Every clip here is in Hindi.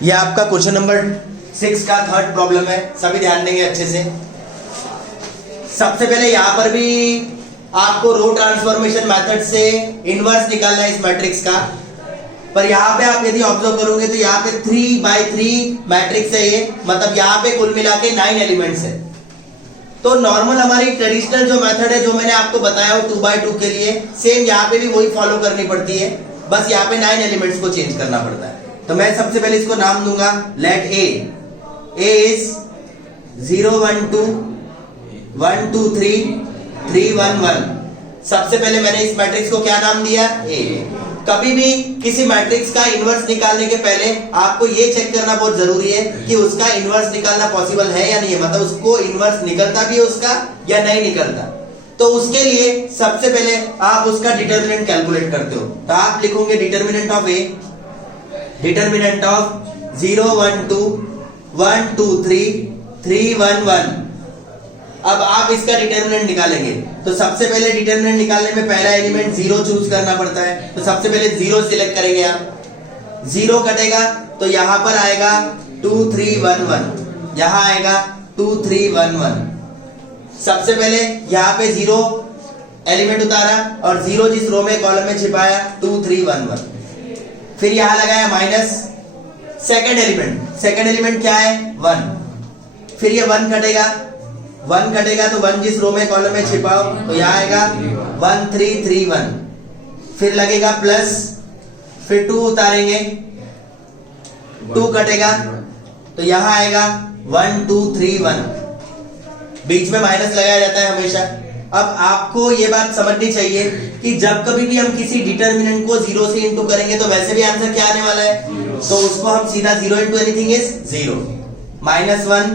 ये आपका क्वेश्चन नंबर 6 का थर्ड प्रॉब्लम है, सभी ध्यान देंगे अच्छे से। सबसे पहले यहां पर भी आपको रो ट्रांसफॉर्मेशन मेथड से इनवर्स निकालना है इस मैट्रिक्स का, पर यहाँ पे आप यदि ऑब्जर्व करोगे तो यहाँ पे 3x3 मैट्रिक्स है ये, मतलब यहाँ पे कुल मिला के 9 एलिमेंट्स है। तो नॉर्मल हमारी ट्रेडिशनल जो मेथड है जो मैंने आपको बताया हो 2x2 के लिए, सेम यहाँ पे भी वही फॉलो करनी पड़ती है, बस यहाँ पे 9 एलिमेंट्स को चेंज करना पड़ता है। तो मैं सबसे पहले इसको नाम दूंगा लेट ए इज 0 1 2 1 2 3 3 1 1। सबसे पहले मैंने इस मैट्रिक्स को क्या नाम दिया, ए। कभी भी किसी मैट्रिक्स का इनवर्स निकालने के पहले आपको ये चेक करना बहुत जरूरी है कि उसका इनवर्स निकालना पॉसिबल है या नहीं है, मतलब उसको इनवर्स निकलता भी है उसका या नहीं निकलता। तो उसके लिए सबसे पहले आप उसका डिटर्मिनेंट कैलकुलेट करते हो, तो आप लिखोगे determinant of A, determinant of 0 1 2 1 2 3 3 1 1। अब आप इसका डिटर्मिनेंट निकालेंगे, तो सबसे पहले डिटर्मिनेंट निकालने में पहला एलिमेंट 0 चूज करना पड़ता है, तो सबसे पहले 0 सिलेक्ट करेंगे आप। 0 कटेगा तो यहां पर आएगा 2 3 1 1, यहां आएगा 2 3 1 1। सबसे पहले यहाँ पे 0 एलिमेंट उतारा और 0 जिस रो में कॉलम में छिपाया 2 3 1 1। फिर यहां लगाया माइनस सेकंड एलिमेंट क्या है 1। फिर ये 1 कटेगा तो 1 जिस रो में कॉलम में छिपाओ तो यहां आएगा 1 3 3 1। फिर लगेगा प्लस, फिर 2 उतारेंगे, 2 कटेगा तो यहां आएगा 1 2 3 1। बीच में माइनस लगाया जाता है हमेशा। अब आपको ये बात समझनी चाहिए कि जब कभी भी हम किसी डिटर्मिनेंट को 0 से इंटू करेंगे तो वैसे भी आंसर क्या आने वाला है, तो उसको हम सीधा 0 इंटू एनीथिंग इज 0। -1,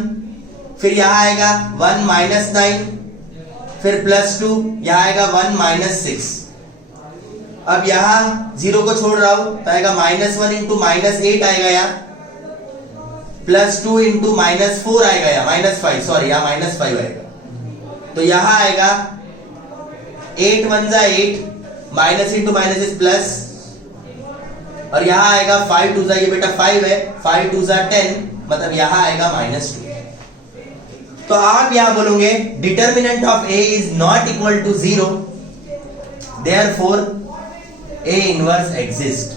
फिर यहां आएगा 1 -9, फिर +2, यहां आएगा 1 -6। अब यहां 0 को छोड़ रहा हूं तो आएगा -1 इंटू -8 आएगा यहाँ, +2 इंटू -4 आएगा यहाँ, -5 सॉरी, यहाँ -5 आएगा। तो यहां आएगा 8 1 जा 8, minus into minus is plus, और यहां आएगा 5 2 जा, ये बेटा 5 है, 5 2 जा 10, मतलब यहां आएगा -2। तो आप यहां बोलोगे determinant of A is not equal to 0, therefore A inverse exist.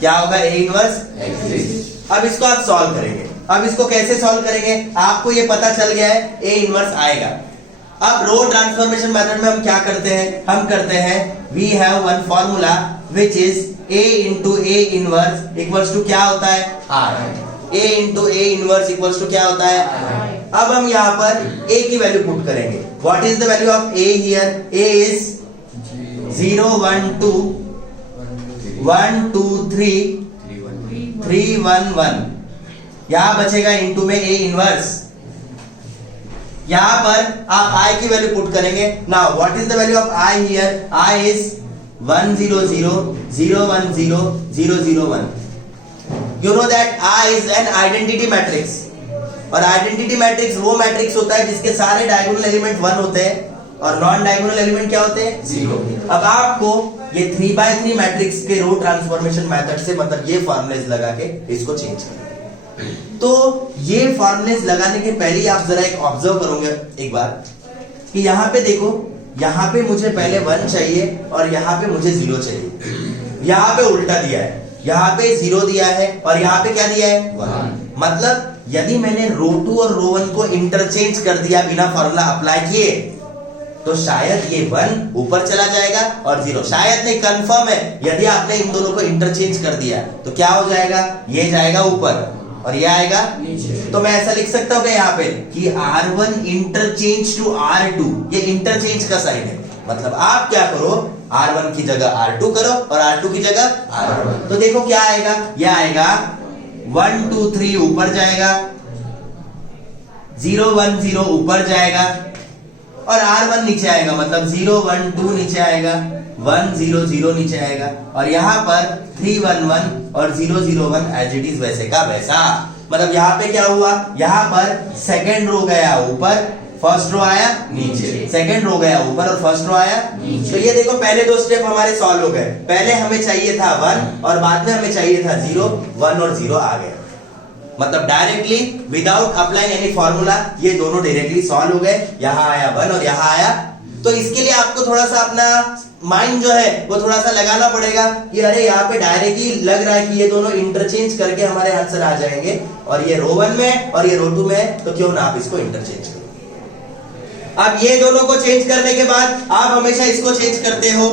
क्या होगा, ए इनवर्स एग्जिस्ट। अब इसको आप सॉल्व करेंगे। अब इसको कैसे सॉल्व करेंगे, आपको ये पता चल गया है ए इनवर्स आएगा। अब रो ट्रांसफॉर्मेशन मेथड में हम क्या करते हैं, हम करते हैं we have one formula which is a into A inverse equals to क्या होता है, r। a into A inverse equals to क्या होता है, अब हम यहाँ पर a की वैल्यू पुट करेंगे। What is the value of a here, a is 0 1 2 1 2 3 3 1 1। यहां बचेगा इंटू में a इनवर्स, यहां पर आप i की वैल्यू पुट करेंगे। Now what is the value of i here, i is 1 0 0 0 1 0 0 0 1। You know that i is an identity matrix, और आइडेंटिटी मैट्रिक्स वो मैट्रिक्स होता है जिसके सारे डायगोनल एलिमेंट 1 होते हैं और नॉन डायगोनल एलिमेंट क्या होते हैं, 0। अब आपको ये 3x3 मैट्रिक्स के रो ट्रांसफॉर्मेशन मेथड से, मतलब ये फॉर्मूलेस लगा के इसको चेंज करना। तो ये फॉर्मूलेस लगाने के पहले ही आप जरा एक ऑब्जर्व करोगे एक बार कि यहाँ पे देखो, यहाँ पे मुझे पहले 1 चाहिए और यहाँ पे मुझे 0 चाहिए। यहाँ पे उल्टा दिया है, यहाँ पे 0 दिया है और यहाँ पे क्या दिया है, 1। मतलब यदि मैंने रो 2 और रो 1 को इंटरचेंज कर दिया बिना फॉर्मूला अप्लाई किए, तो शायद ये 1 ऊपर चला जाएगा और 0, शायद नहीं, कंफर्म है, यदि आपने इन दोनों को इंटरचेंज कर दिया तो क्या हो जाएगा, ये जाएगा ऊपर और ये आएगा नीचे। तो मैं ऐसा लिख सकता हूँ यहाँ पे कि R1 इंटरचेंज टू R2, ये इंटरचेंज का साइन है। मतलब आप क्या करो, R1 की जगह R2 करो और R2 की जगह R1। तो देखो क्या आएगा, ये आएगा 1 2 3 ऊपर जाएगा, 0 1 0 ऊपर जाएगा और R1 नीचे आएगा, मतलब 0 1 2 नीचे आएगा, 1 0 0 नीचे आएगा, और यहाँ पर 3 1 1 और 0 0 1 एज इट इज वैसे का वैसा। मतलब यहाँ पे क्या हुआ, यहाँ पर सेकंड रो गया ऊपर, फर्स्ट रो आया नीचे, सेकंड रो गया ऊपर और फर्स्ट रो आया नीचे। तो ये देखो पहले 2 स्टेप हमारे सॉल्व हो गए। पहले हमें चाहिए था 1 और बाद में हमें चाहिए था 0, 1 और 0 आ गया। मतलब directly without applying any formula ये दोनों डायरेक्टली सॉल्व हो गए। यहां आया 1 और यहां आया, तो इसके लिए आपको थोड़ा सा अपना माइंड जो है वो थोड़ा सा लगाना पड़ेगा कि अरे यहाँ पे डायरेक्टली लग रहा है कि ये दोनों इंटरचेंज करके हमारे आंसर आ जाएंगे, और ये रो 1 में और ये रो 2 में, तो क्यों ना आप इसको इंटरचेंज करो। अब ये दोनों को चेंज करने के बाद आप हमेशा इसको चेंज करते हो,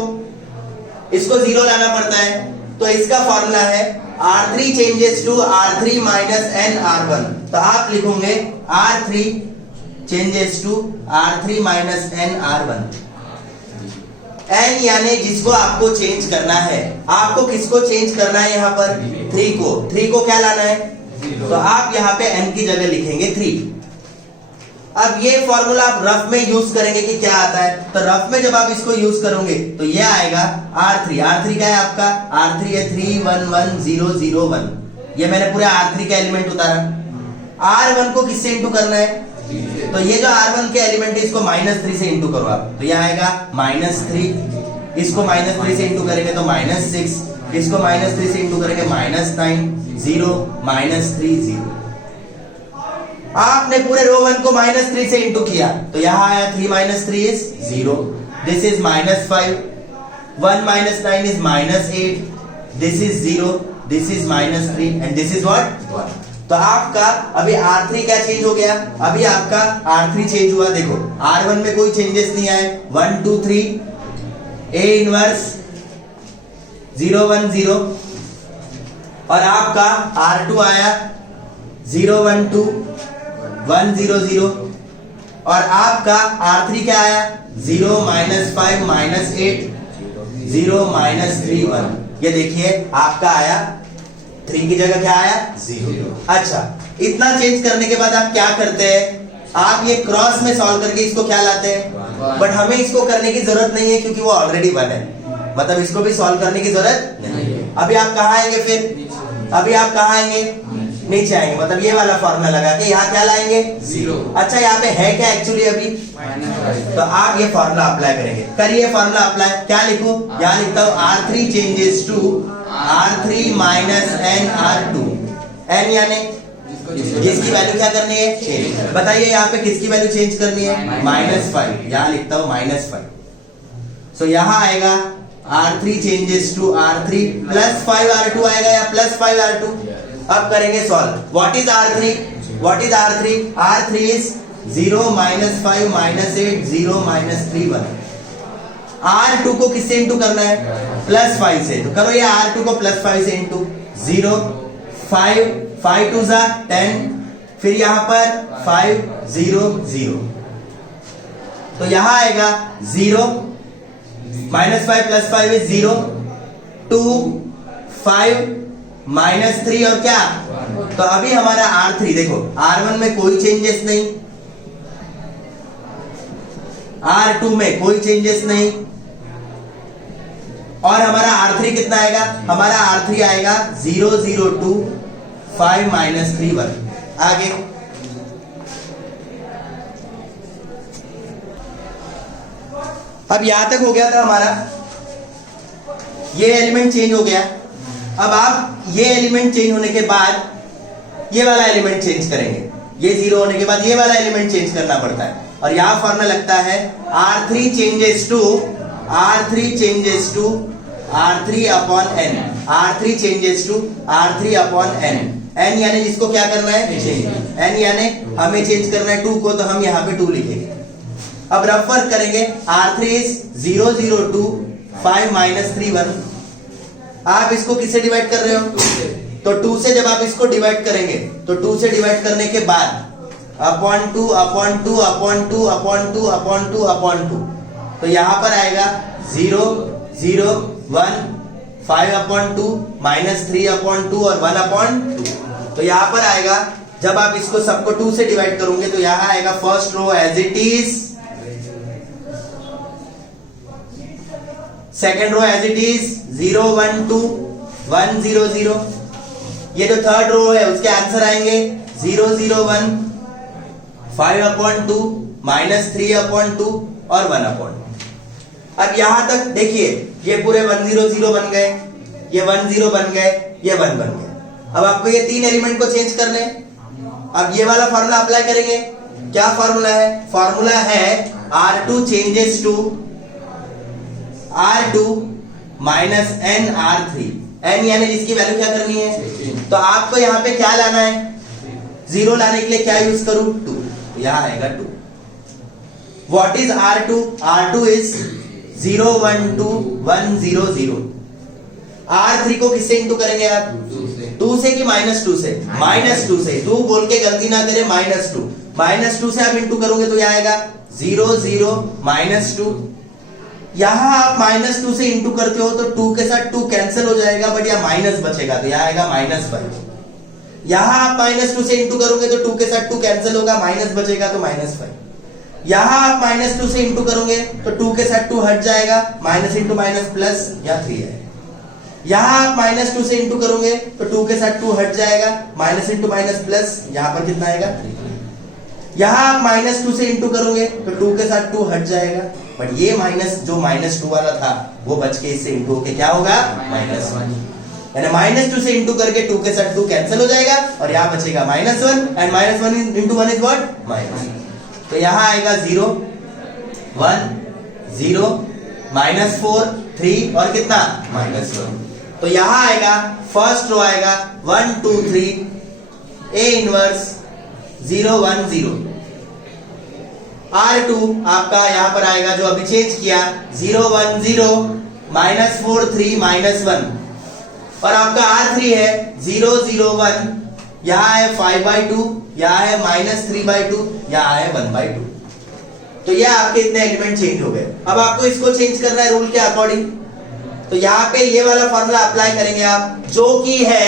इसको 0 लाना पड़ता है, तो इसका फॉर्मूला है R3 changes to R3 minus n R1। तो आप लिखोगे R3 changes to R3 minus n R1। n यानी जिसको आपको चेंज करना है, आपको किसको चेंज करना है यहाँ पर 3 को क्या लाना है, तो आप यहाँ पे n की जगह लिखेंगे 3। अब ये फॉर्मूला आप रफ में यूज करेंगे कि क्या आता है, तो रफ में जब आप इसको यूज करोगे तो ये आएगा R3 क्या है आपका, R3 है 3 1 1 0 0 1। ये मैंने पूरे R3 का एलिमेंट उतारा। R1 को किससे इंटू करना है, तो ये जो R1 के एलिमेंट है इसको -3 से इंटू करो आप, तो ये आएगा -3, इसको -3 से इंटू करेंगे तो -6, इसको -3 से इंटू करेंगे -9 0 -3 0। आपने पूरे रो 1 को -3 से इंटू किया तो यहां आया 3 - 3 is 0, this is -5, 1 - 9 is -8, this is 0, this is -3 and this is what 1। तो आपका अभी R3 क्या चेंज हो गया, अभी आपका R3 चेंज हुआ। देखो R1 में कोई चेंजेस नहीं आए, 1 2 3 A इनवर्स 0 1 0, और आपका R2 आया 0 1 2 1 0 0, और आपका R3 क्या आया 0 -5 -8 0 -3 1। ये देखिए आपका आया 3 की जगह क्या आया 0। अच्छा, इतना चेंज करने के बाद आप क्या करते हैं, आप ये क्रॉस में सॉल्व करके इसको क्या लाते हैं, बट हमें इसको करने की जरूरत नहीं है क्योंकि वो ऑलरेडी 1 है, मतलब इसको भी सॉल्व करने की जरूरत नहीं है। अभी आप कहाँ आएंगे, फिर अभी आप कहाँ आएंगे, नीचे आएंगे, मतलब ये वाला फॉर्मूला लगा के यहाँ क्या लाएंगे 0। अच्छा, यहाँ पे है क्या एक्चुअली अभी, तो आप ये फॉर्मूला अप्लाई करेंगे। करिए फॉर्मूला अप्लाई, क्या लिखूं, यहाँ लिखता हूँ R3 changes to R3 minus n R2। n यानी जिसकी वैल्यू क्या करनी है चेंज, बताइए यहाँ पे किसकी वैल्यू चेंज करनी है -5, यहाँ लिखता हूँ -5। सो यहाँ आएगा R3 changes to R3 plus 5 R2 आएगा या प्लस 5 R2। अब करेंगे solve, what is R3, what is R3, R3 is 0 -5 -8 0 -3 1। R2 को किससे इंटू करना है, +5 से, तो करो ये R2 को +5 से इंटू 0 5 5 2 10, फिर यहां पर 5 0 0, तो यहां आएगा 0 -5 + 5 इज 0 2 5 -3 और क्या, तो अभी हमारा R3 देखो, R1 में कोई चेंजेस नहीं, R2 में कोई चेंजेस नहीं, और हमारा R3 कितना आएगा, हमारा R3 आएगा 0 0 2 5 -3 1। आगे अब यहां तक हो गया था हमारा, ये एलिमेंट चेंज हो गया। अब आप ये एलिमेंट चेंज होने के बाद ये वाला एलिमेंट चेंज करेंगे, ये 0 होने के बाद ये वाला एलिमेंट चेंज करना पड़ता है, और यहां फॉर्मूला लगता है R3 changes to R3 upon n, R3 changes to R3 upon n। n यानी जिसको क्या करना है चेंज, n यानी हमें चेंज करना है 2 को, तो हम यहाँ पे 2 लिखेंगे। अब रफ वर्क करेंगे, R3 इज 0 0 2 5 -3 1। आप इसको किससे डिवाइड कर रहे हो, तो 2 से जब आप इसको डिवाइड करेंगे तो 2 से डिवाइड करने के बाद upon 2 upon 2 upon 2 upon 2 upon 2 upon 2, तो यहां पर आएगा 0 0 1 5 अपॉन 2 -3 अपॉन 2 और 1 अपॉन 2, तो यहां पर आएगा, जब आप इसको सबको 2 से डिवाइड करोगे तो यहां आएगा first row as it is, second row as it is 0 1 2 1 0 0। ये जो थर्ड रो है उसके आंसर आएंगे 0 0 1 5 अपॉन 2 -3 अपॉन 2 और 1 अपॉन 2। अब यहां तक देखिए, ये पूरे 1 0 0 बन गए, ये 1 0 बन गए, ये 1 बन गए। अब आपको ये 3 एलिमेंट को चेंज कर ले। अब ये वाला फॉर्मूला अप्लाई करेंगे। क्या फॉर्मूला है? फॉर्मूला है R2 changes to R2 minus n R3। n यानी जिसकी वैल्यू क्या करनी है? तो आपको यहां पे क्या लाना है? 0 लाने के लिए क्या यूज करूं? 2। यहां आएगा 2। What is R2? R2 is 0 1 2 1 0 0। R3 को किससे इंटू करेंगे आप? 2 से कि -2 से? -2 से। 2 बोल के गलती ना करें, -2। -2 से आप इंटू करोगे तो यह आएगा 0 0 -2। यहां आप -2 से इंटू करते हो तो 2 के साथ 2 कैंसिल हो जाएगा, बट यह माइनस बचेगा तो यह आएगा -5। यहां आप -2 से इंटू करोगे तो 2 के साथ 2 कैंसिल होगा, माइनस बचेगा तो -5। यहां आप -2 से इंटू करोगे तो 2 के साथ 2 हट जाएगा, माइनस इंटू माइनस प्लस, या 3 है। यहां आप -2 से इंटू करोगे तो 2 के साथ 2 हट जाएगा, माइनस इंटू माइनस प्लस, यहां पर कितना आएगा? 3। यहां आप -2 से इंटू करोगे तो 2 के साथ 2 हट जाएगा, बट ये माइनस जो -2 वाला था वो बच के इससे इंटू होके क्या होगा? -1। यानी -2 से इंटू करके 2 के साथ 2 कैंसिल हो जाएगा और यहां बचेगा -1, and -1 into 1 is what? Minus. तो यहां आएगा 0 1 0 -4 3 और कितना? -1। तो यहां आएगा फर्स्ट रो आएगा 1 2 3 A इनवर्स 0 1 0। R2 आपका यहां पर आएगा जो अभी चेंज किया 0 1 0 -4 3 -1, और आपका R3 है 0 0 1, यहां है 5/2, यहां है -3/2, यहां है 1/2। तो ये आपके इतने एलिमेंट चेंज हो गए। अब आपको इसको चेंज करना है रूल के अकॉर्डिंग। तो यहाँ पे ये वाला फॉर्मूला अप्लाई करेंगे आप, जो कि है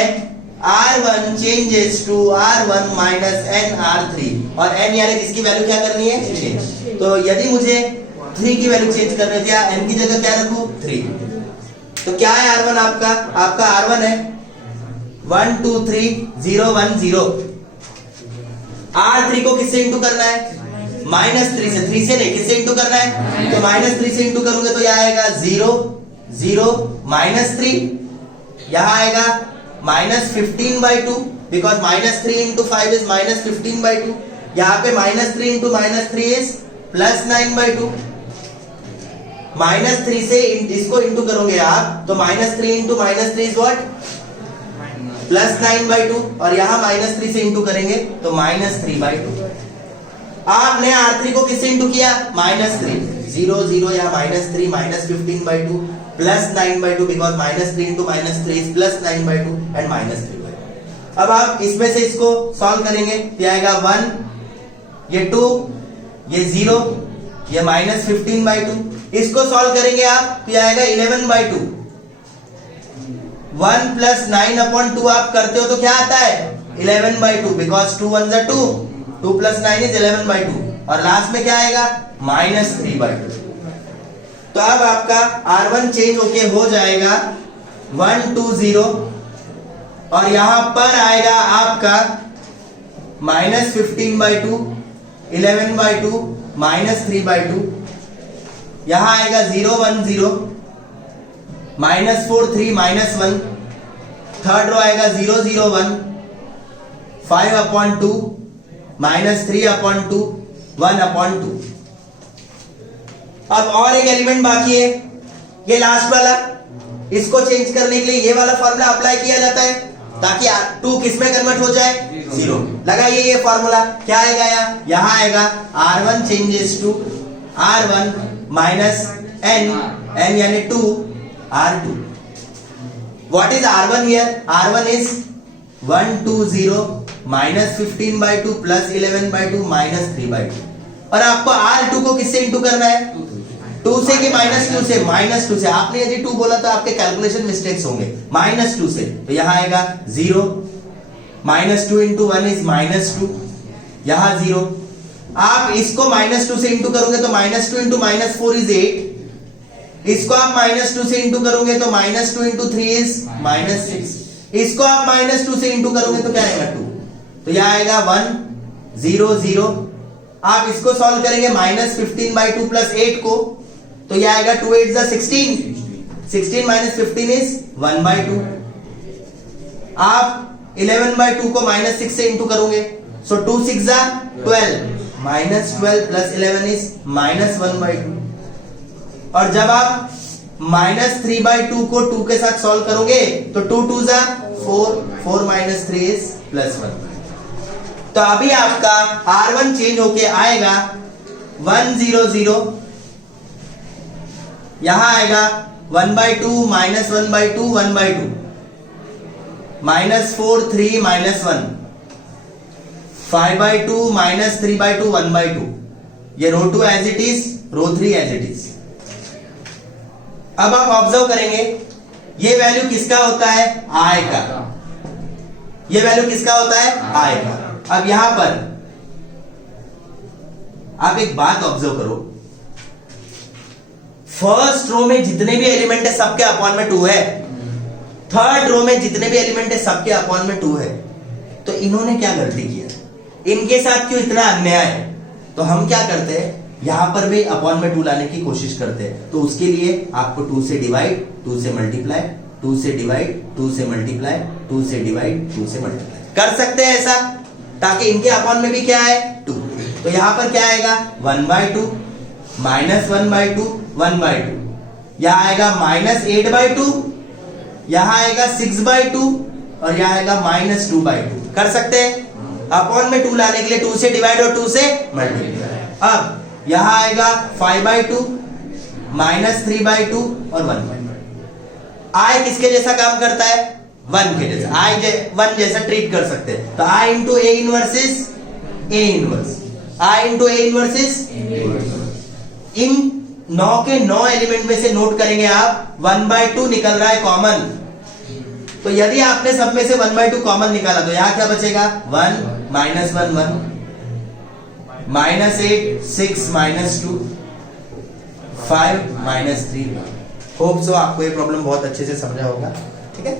R1 changes to R1 minus n R3, और n यानी किसकी वैल्यू क्या करनी है? चेंज। तो यदि मुझे 3 की वैल्यू चेंज करनी है, क्या n की जगह क्या रखूं? 3। तो क्या है R1 आपका? आपका R1 है 1 2 3 0 1 0। R3 को किससे इंटू करना है? -3 से। 3 से नहीं, किससे इंटू करना है? तो -3 से इंटू करूंगे तो यह आएगा 0 0 -3, यहां आएगा -15/2, बिकॉज -3 इंटू 5 इज -15/2। यहां पे -3 इंटू -3 इज +9/2। -3 से इसको इंटू करोगे आप तो -3 इंटू -3 इज व्हाट? +9/2, और यहां -3 से इंटू करेंगे तो -3/2। आपने R3 को किससे इंटू किया? -3 0 0, यहां -3 -15/2 +9/2, बिकॉज -3 इंटू -3 इज +9/2 एंड -3/2। अब आप इसमें से इसको सॉल्व करेंगे तो आएगा 1, ये 2, ये 0, ये -15/2। इसको सॉल्व करेंगे आप तो आएगा 11/2। 1 + 9/2 आप करते हो तो क्या आता है? 11/2, बिकॉज 2 1 = 2, 2 + 9 इज 11/2, और लास्ट में क्या आएगा? -3/2। तो अब आपका R1 चेंज होके हो जाएगा 1 2 0, और यहां पर आएगा आपका -15/2 11/2 -3/2, यहां आएगा 0 1 0 -4 3 -1, थर्ड रो आएगा 0 0 1 5/2 -3/2 1/2। अब और एक एलिमेंट बाकी है, ये लास्ट वाला। इसको चेंज करने के लिए ये वाला फॉर्मूला अप्लाई किया जाता है ताकि 2 किस में कन्वर्ट हो जाए? 0। लगाइए ये फॉर्मूला, क्या आएगा? यहां आएगा R1 changes to R1 minus n यानी 2 R2। What is R1 here? R1 is 1 2 0 -15/2 +11/2 -3/2, और आपको R2 को किससे इंटू करना है? 2 से कि -2 से? -2 से। आपने यदि 2 बोला तो आपके कैलकुलेशन मिस्टेक्स होंगे। -2 से, तो यहां आएगा 0 -2 इंटू 1 इज -2, यहां 0। आप इसको -2 से इंटू करोगे तो -2 इंटू -4 इज 8। इसको आप -2 से इंटू करोगे तो -2 इंटू 3 इज -6। इसको आप -2 से इंटू करोगे तो क्या आएगा? 2। तो यहां आएगा 1 0 0। आप इसको सॉल्व करेंगे -15/2 + 8 को, तो यह आएगा 2 8 = 16 16 - 15 इज 1/2। आप 11/2 को -6 से इंटू करोगे, सो 2 6 जा 12, -12 प्लस 11 इज -1/2। और जब आप -3/2 को 2 के साथ सॉल्व करोगे तो 2 2 जा 4, 4 - 3 इज +1। तो अभी आपका R1 चेंज होके आएगा 1 0 0, यहां आएगा 1/2 -1/2 1/2, -4 3 -1, 5/2 -3/2 1/2। ये row 2 as it is, row 3 as it is. अब आप ऑब्जर्व करेंगे ये वैल्यू किसका होता है, I का। ये वैल्यू किसका होता है, I का। अब यहां पर आप एक बात ऑब्जर्व करो, फर्स्ट रो में जितने भी एलिमेंट है सबके अपॉन में 2 है, थर्ड रो में जितने भी एलिमेंट है सबके अपॉन में 2 है। तो इन्होंने क्या गलती किया, इनके साथ क्यों इतना अन्याय है? तो हम क्या करते हैं, यहां पर भी अपॉन में 2 लाने की कोशिश करते हैं। तो उसके लिए आपको 2 से डिवाइड, 2 से मल्टीप्लाई, 2 से डिवाइड, 2 से मल्टीप्लाई, 2 से डिवाइड, 2 से मल्टीप्लाई कर सकते हैं ऐसा, ताकि इनके अपॉन में भी क्या है 2। तो यहां पर क्या आएगा 1/2 -1/2 1/2, यहां आएगा -8/2, यहां आएगा 6/2 और यहां आएगा -2/2। कर सकते हैं अपॉन में 2 लाने के लिए 2 से डिवाइड और 2 से मल्टीप्लाई। अब यहां आएगा 5/2 -3/2 और 1/2। I किसके जैसा काम करता है, 1 के जैसा। I 1 जैसा ट्रीट कर सकते हैं। तो I into A inverse is A inverse, I into A inverse is. इन 9 के 9 एलिमेंट में से नोट करेंगे आप 1/2 निकल रहा है कॉमन। तो यदि आपने सब में से 1/2 कॉमन निकाला तो यहां क्या बचेगा 1 -1 1, -8 6 -2 5 -3। होप सो आपको ये प्रॉब्लम बहुत अच्छे से समझा होगा। ठीक है।